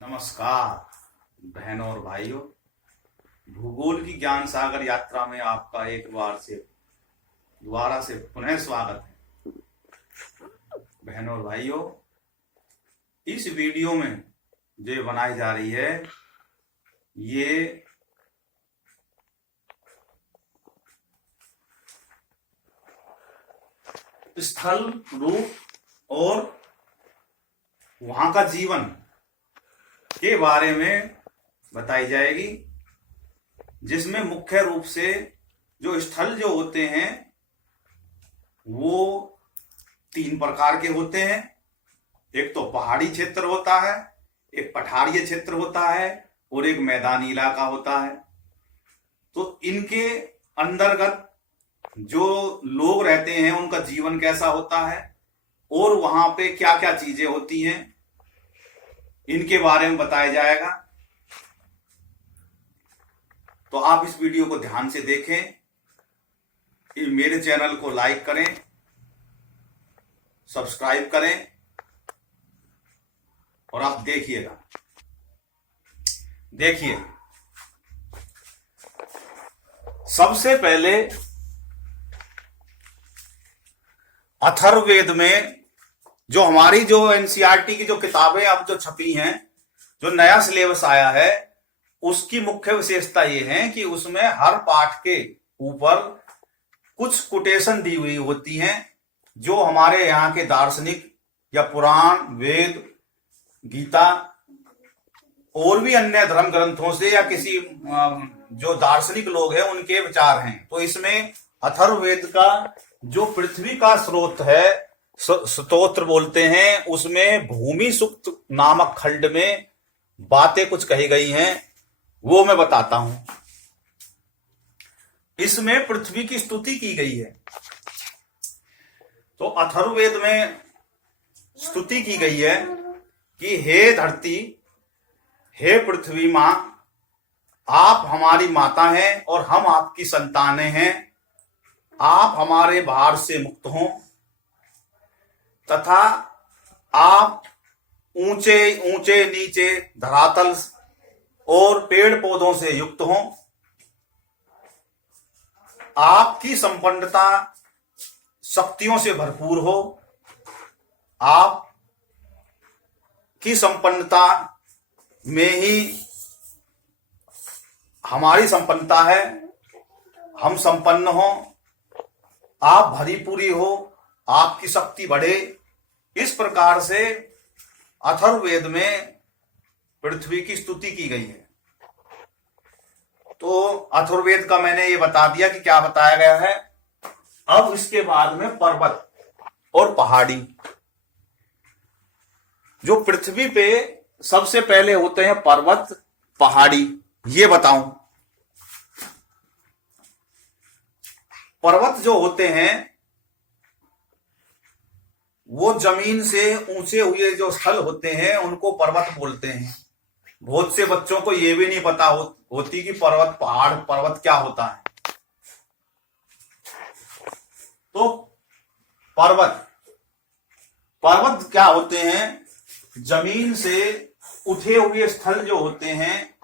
नमस्कार बहनों और भाइयों। भूगोल की ज्ञान सागर यात्रा में आपका एक बार से दोबारा से पुनः स्वागत है। बहनों और भाइयों, इस वीडियो में जो बनाई जा रही है ये स्थल रूप और वहां का जीवन के बारे में बताई जाएगी, जिसमें मुख्य रूप से जो स्थल जो होते हैं वो 3 प्रकार के होते हैं। एक तो पहाड़ी क्षेत्र होता है, एक पठारीय क्षेत्र होता है और एक मैदानी इलाका होता है। तो इनके अंतर्गत जो लोग रहते हैं उनका जीवन कैसा होता है और वहां पे क्या क्या चीजें होती हैं, इनके बारे में बताया जाएगा। तो आप इस वीडियो को ध्यान से देखें, मेरे चैनल को लाइक करें, सब्सक्राइब करें और आप देखिएगा। देखिए, सबसे पहले अथर्ववेद में जो हमारी जो एनसीईआरटी की जो किताबें अब जो छपी हैं, जो नया सिलेबस आया है, उसकी मुख्य विशेषता ये है कि उसमें हर पाठ के ऊपर कुछ कोटेशन दी हुई होती हैं जो हमारे यहाँ के दार्शनिक या पुराण, वेद, गीता और भी अन्य धर्म ग्रंथों से या किसी जो दार्शनिक लोग हैं उनके विचार हैं। तो इसमें अथर्ववेद का जो पृथ्वी का स्रोत है, स्तोत्र बोलते हैं, उसमें भूमि सूक्त नामक खंड में बातें कुछ कही गई हैं, वो मैं बताता हूं। इसमें पृथ्वी की स्तुति की गई है। तो अथर्ववेद में स्तुति की गई है कि हे धरती, हे पृथ्वी मां, आप हमारी माता हैं और हम आपकी संतानें हैं। आप हमारे भार से मुक्त हों तथा आप ऊंचे ऊंचे नीचे धरातल और पेड़ पौधों से युक्त हों। आपकी संपन्नता शक्तियों से भरपूर हो। आप की संपन्नता में ही हमारी संपन्नता है, हम संपन्न हो। आप भरी पूरी हो, आपकी शक्ति बढ़े। इस प्रकार से अथर्ववेद में पृथ्वी की स्तुति की गई है। तो अथर्ववेद का मैंने ये बता दिया कि क्या बताया गया है। अब इसके बाद में पर्वत और पहाड़ी, जो पृथ्वी पे सबसे पहले होते हैं पर्वत, पहाड़ी, ये बताऊं। पर्वत जो होते हैं वो जमीन से ऊंचे हुए जो स्थल होते हैं उनको पर्वत बोलते हैं। बहुत से बच्चों को ये भी नहीं पता होती कि पर्वत, पहाड़, पर्वत क्या होता है। तो पर्वत क्या होते हैं? जमीन से उठे हुए स्थल जो होते हैं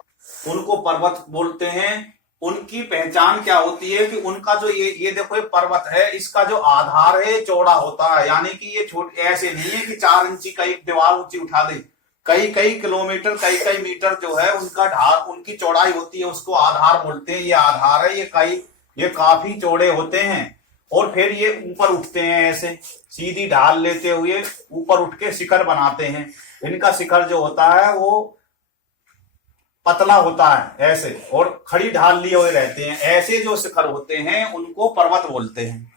उनको पर्वत बोलते हैं। उनकी पहचान क्या होती है कि उनका जो ये देखो, ये पर्वत है, इसका जो आधार है चौड़ा होता है। यानी कि ये छोटे ऐसे नहीं है कि 4 इंची का एक दीवार ऊंची उठा दे। कई कई किलोमीटर, कई कई मीटर जो है उनका ढाल, उनकी चौड़ाई होती है, उसको आधार बोलते हैं। ये आधार है, ये काफी चौड़े होते हैं और फिर ये ऊपर उठते हैं, ऐसे सीधी ढाल लेते हुए ऊपर उठ के शिखर बनाते हैं। इनका शिखर जो होता है वो पतला होता है ऐसे, और खड़ी ढाल लिए हुए रहते हैं। ऐसे जो शिखर होते हैं उनको पर्वत बोलते हैं।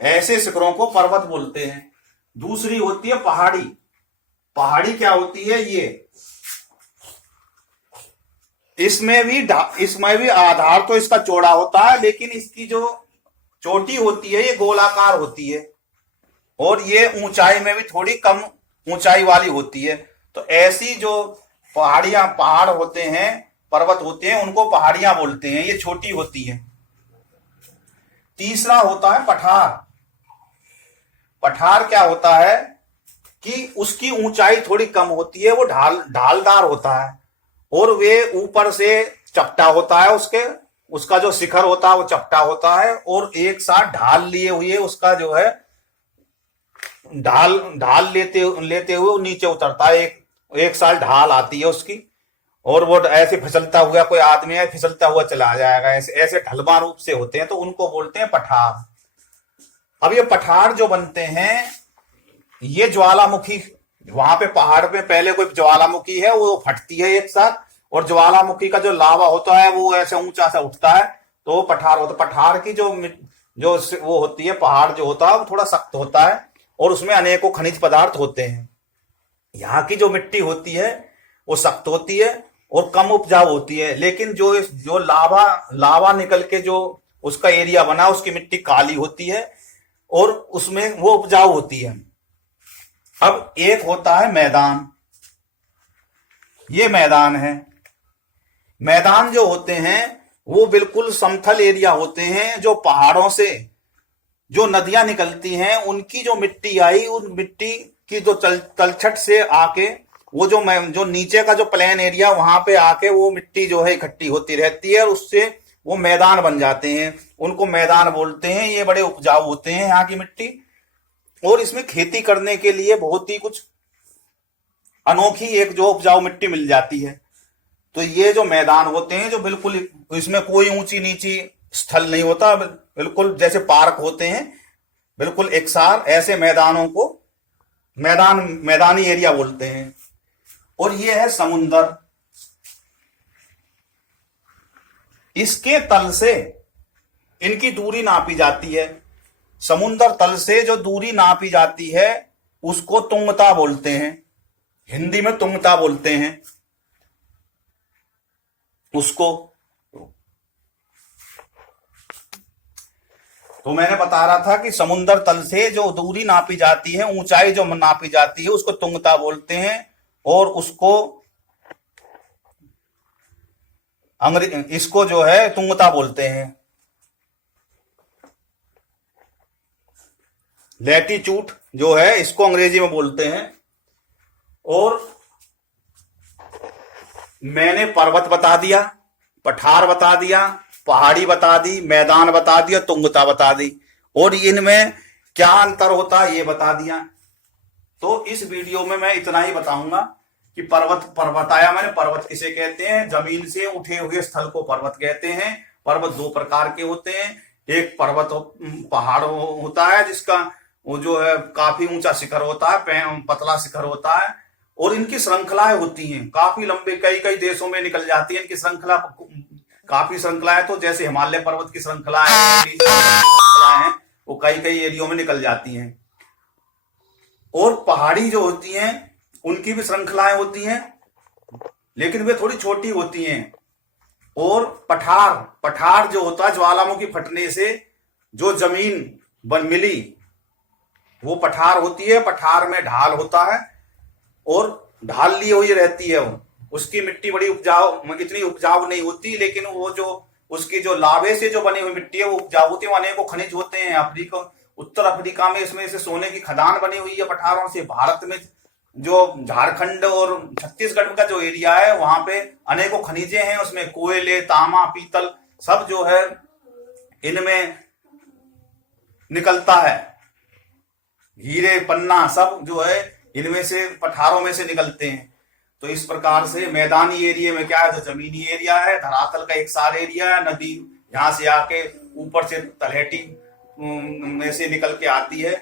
ऐसे शिखरों को पर्वत बोलते हैं। दूसरी होती है पहाड़ी। पहाड़ी क्या होती है? ये इसमें भी आधार तो इसका चौड़ा होता है, लेकिन इसकी जो चोटी होती है ये गोलाकार होती है और ये ऊंचाई में भी थोड़ी कम ऊंचाई वाली होती है। तो ऐसी जो पहाड़ होते हैं, पर्वत होते हैं, उनको पहाड़ियां बोलते हैं। ये छोटी होती है। तीसरा होता है पठार। पठार क्या होता है? कि उसकी ऊंचाई थोड़ी कम होती है, वो ढालदार होता है और वे ऊपर से चपटा होता है, उसका जो शिखर होता है वो चपटा होता है और एक साथ ढाल लिए हुए उसका जो है ढाल लेते हुए वो नीचे उतरता है, एक साल ढाल आती है उसकी और वो ऐसे फिसलता हुआ, कोई आदमी है फिसलता हुआ चला जाएगा, ऐसे ऐसे ढलवा रूप से होते हैं, तो उनको बोलते हैं पठार। अब ये पठार जो बनते हैं ये ज्वालामुखी, वहां पे पहाड़ पे पहले कोई ज्वालामुखी है वो फटती है एक साथ और ज्वालामुखी का जो लावा होता है वो ऐसे ऊंचा सा उठता है तो वो पठार होता है। पठार की जो वो होती है, पहाड़ जो होता है वो थोड़ा सख्त होता है और उसमें अनेकों खनिज पदार्थ होते हैं। यहाँ की जो मिट्टी होती है वो सख्त होती है और कम उपजाऊ होती है, लेकिन जो लावा निकल के जो उसका एरिया बना उसकी मिट्टी काली होती है और उसमें वो उपजाऊ होती है। अब एक होता है मैदान, ये मैदान है। मैदान जो होते हैं वो बिल्कुल समतल एरिया होते हैं, जो पहाड़ों से जो नदियां निकलती हैं उनकी जो मिट्टी आई, उन मिट्टी की जो तलछट से आके वो जो नीचे का जो प्लेन एरिया वहां पे आके वो मिट्टी जो है इकट्ठी होती रहती है और उससे वो मैदान बन जाते हैं, उनको मैदान बोलते हैं। ये बड़े उपजाऊ होते हैं यहाँ की मिट्टी और इसमें खेती करने के लिए बहुत ही कुछ अनोखी एक जो उपजाऊ मिट्टी मिल जाती है। तो ये जो मैदान होते हैं जो बिल्कुल इसमें कोई ऊंची नीची स्थल नहीं होता, बिल्कुल जैसे पार्क होते हैं बिल्कुल एकसार, ऐसे मैदानों को मैदानी एरिया बोलते हैं। और ये है समुंदर, इसके तल से इनकी दूरी नापी जाती है। समुंदर तल से जो दूरी नापी जाती है उसको तुंगता बोलते हैं, हिंदी में तुंगता बोलते हैं उसको। तो मैंने बता रहा था कि समुंदर तल से जो दूरी नापी जाती है, ऊंचाई जो नापी जाती है उसको तुंगता बोलते हैं और उसको इसको जो है तुंगता बोलते हैं। लैटीट्यूड जो है इसको अंग्रेजी में बोलते हैं। और मैंने पर्वत बता दिया, पठार बता दिया, पहाड़ी बता दी, मैदान बता दिया, तुंगता बता दी और इनमें क्या अंतर होता है ये बता दिया। तो इस वीडियो में मैं इतना ही बताऊंगा कि पर्वत आया मैंने, पर्वत किसे कहते हैं? जमीन से उठे हुए स्थल को पर्वत कहते हैं। पर्वत दो प्रकार के होते हैं, एक पर्वत पहाड़ होता है जिसका वो जो है काफी ऊंचा शिखर होता है, पतला शिखर होता है और इनकी श्रृंखलाएं होती हैं काफी लंबे, कई देशों में निकल जाती है इनकी श्रृंखला, काफी श्रृंखलाएं। तो जैसे हिमालय पर्वत की श्रृंखला है वो कई एरियो में निकल जाती हैं। और पहाड़ी जो होती हैं उनकी भी श्रृंखलाएं होती हैं लेकिन वे थोड़ी छोटी होती हैं। और पठार जो होता है ज्वालामुखी फटने से जो जमीन मिली वो पठार होती है। पठार में ढाल होता है और ढाल ली हुई रहती है वो, उसकी मिट्टी बड़ी इतनी उपजाऊ नहीं होती, लेकिन वो जो उसकी जो लावे से जो बनी हुई मिट्टी है वो उपजाऊ होती है। अनेकों खनिज होते हैं। उत्तर अफ्रीका में इसमें से सोने की खदान बनी हुई है पठारों से। भारत में जो झारखंड और छत्तीसगढ़ का जो एरिया है वहां पे अनेकों खनिजें हैं, उसमें कोयले, तांबा, पीतल सब जो है इनमें निकलता है। हीरे, पन्ना सब जो है इनमें से पठारों में से निकलते हैं। तो इस प्रकार से मैदानी एरिया में क्या है, जो जमीनी एरिया है, धरातल का एक सार एरिया है, नदी यहां से आके ऊपर से तलहटी में से निकल के आती है।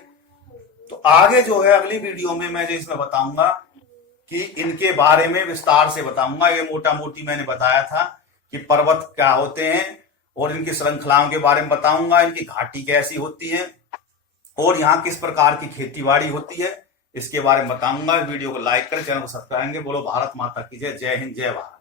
तो आगे जो है अगली वीडियो में मैं जो इसमें बताऊंगा कि इनके बारे में विस्तार से बताऊंगा। ये मोटा मोटी मैंने बताया था कि पर्वत क्या होते हैं और इनकी श्रृंखलाओं के बारे में बताऊंगा, इनकी घाटी कैसी होती है और यहाँ किस प्रकार की खेतीबाड़ी होती है इसके बारे में बताऊंगा। वीडियो को लाइक करें, चैनल को सब्सक्राइब करें। बोलो भारत माता की जय। जय हिंद, जय भारत।